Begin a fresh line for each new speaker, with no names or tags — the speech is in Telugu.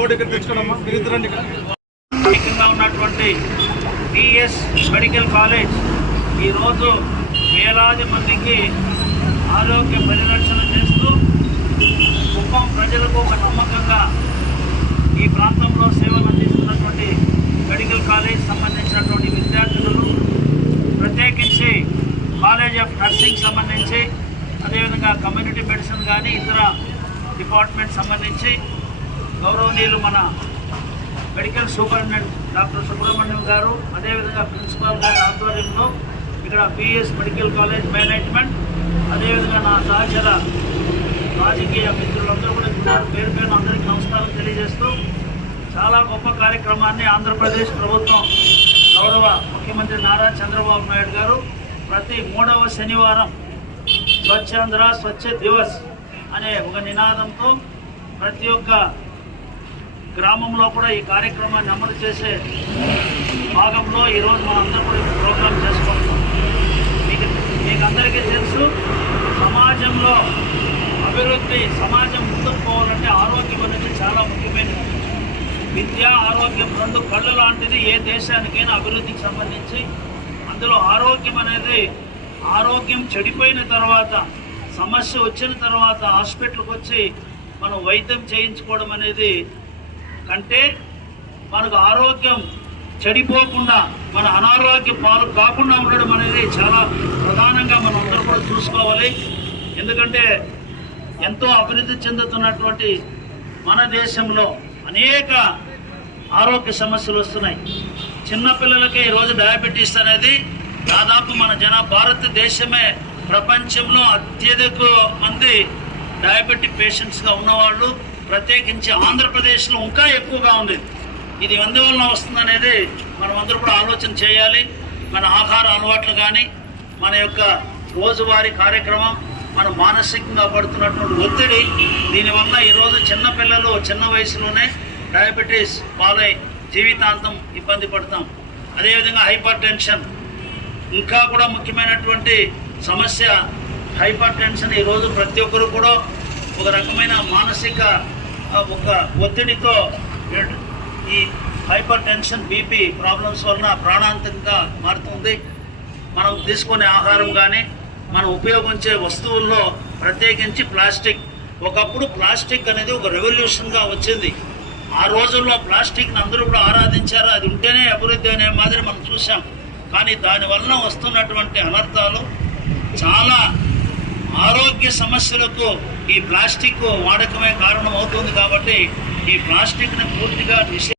బోర్డు ఇక్కడ తెచ్చుకోనమ్మా. ఇక్కడ.
ఉన్నటువంటి పిఎస్ మెడికల్ కాలేజ్ ఈరోజు వేలాది మందికి ఆరోగ్య పరిరక్షణ చేస్తూ కుప్పం ప్రజలకు ఒక నమ్మకంగా ఈ ప్రాంతంలో సేవలు అందిస్తున్నటువంటి మెడికల్ కాలేజ్ సంబంధించినటువంటి విద్యార్థులను ప్రత్యేకించి కాలేజ్ ఆఫ్ నర్సింగ్ సంబంధించి అదేవిధంగా కమ్యూనిటీ మెడిసిన్ కానీ ఇతర డిపార్ట్మెంట్ సంబంధించి గౌరవనీయులు మన మెడికల్ సూపరింటెండెంట్ డాక్టర్ సుబ్రహ్మణ్యం గారు అదేవిధంగా ప్రిన్సిపాల్ గారి ఆధ్వర్యంలో ఇక్కడ బిఎస్ మెడికల్ కాలేజ్ మేనేజ్మెంట్ అదేవిధంగా నా సహచర రాజకీయ మిత్రులందరూ కూడా ఉన్నారు పేరు పేరు అందరికీ నమస్కారం తెలియజేస్తూ చాలా గొప్ప కార్యక్రమాన్ని ఆంధ్రప్రదేశ్ ప్రభుత్వం గౌరవ ముఖ్యమంత్రి నారా చంద్రబాబు నాయుడు గారు ప్రతి మూడవ శనివారం స్వచ్ఛాంధ్ర స్వచ్ఛ దివస్ అనే ఒక నినాదంతో ప్రతి ఒక్క గ్రామంలో కూడా ఈ కార్యక్రమాన్ని అమలు చేసే భాగంలో ఈరోజు మనం అందరం కూడా ప్రోగ్రాం చేసుకుంటున్నాం. మీకు మీకు అందరికీ తెలుసు సమాజంలో అభివృద్ధి సమాజం ముందుకు పోవాలంటే ఆరోగ్యం అనేది చాలా ముఖ్యమైనది. విద్య ఆరోగ్యం రెండు కళ్ళు లాంటిది ఏ దేశానికైనా అభివృద్ధికి సంబంధించి. అందులో ఆరోగ్యం అనేది ఆరోగ్యం చెడిపోయిన తర్వాత సమస్య వచ్చిన తర్వాత హాస్పిటల్కి వచ్చి మనం వైద్యం చేయించుకోవడం అనేది అంటే మనకు ఆరోగ్యం చెడిపోకుండా మన అనారోగ్య పాలు కాకుండా ఉండడం అనేది చాలా ప్రధానంగా మనం అందరూ కూడా చూసుకోవాలి. ఎందుకంటే ఎంతో అభివృద్ధి చెందుతున్నటువంటి మన దేశంలో అనేక ఆరోగ్య సమస్యలు వస్తున్నాయి. చిన్నపిల్లలకి ఈరోజు డయాబెటీస్ అనేది దాదాపు మన జన భారతదేశమే ప్రపంచంలో అత్యధిక మంది డయాబెటిక్ పేషెంట్స్గా ఉన్నవాళ్ళు ప్రత్యేకించి ఆంధ్రప్రదేశ్లో ఇంకా ఎక్కువగా ఉంది. ఇది ఎందువలన వస్తుందనేది మనం అందరూ కూడా ఆలోచన చేయాలి. మన ఆహార అలవాట్లు కానీ మన యొక్క రోజువారీ కార్యక్రమం మనం మానసికంగా పడుతున్నటువంటి ఒత్తిడి దీనివల్ల ఈరోజు చిన్నపిల్లలు చిన్న వయసులోనే డయాబెటీస్ పాలై జీవితాంతం ఇబ్బంది పడతాం. అదేవిధంగా హైపర్ టెన్షన్ ఇంకా కూడా ముఖ్యమైనటువంటి సమస్య హైపర్ టెన్షన్ ఈరోజు ప్రతి ఒక్కరు కూడా ఒక రకమైన మానసిక ఒక ఒత్తిడితో ఈ హైపర్ టెన్షన్ బీపీ ప్రాబ్లమ్స్ వలన ప్రాణాంతకంగా మారుతుంది. మనం తీసుకునే ఆహారం కానీ మనం ఉపయోగించే వస్తువుల్లో ప్రత్యేకించి ప్లాస్టిక్. ఒకప్పుడు ప్లాస్టిక్ అనేది ఒక రెవల్యూషన్గా వచ్చింది. ఆ రోజుల్లో ప్లాస్టిక్ని అందరూ కూడా ఆరాధించారు. అది ఉంటేనే అభివృద్ధి అనే మాదిరి మనం చూసాం కానీ దానివల్ల వస్తున్నటువంటి అనర్థాలు చాలా ఆరోగ్య సమస్యలకు ఈ ప్లాస్టిక్ వాడకమే కారణం అవుతుంది కాబట్టి ఈ ప్లాస్టిక్ని పూర్తిగా నిషే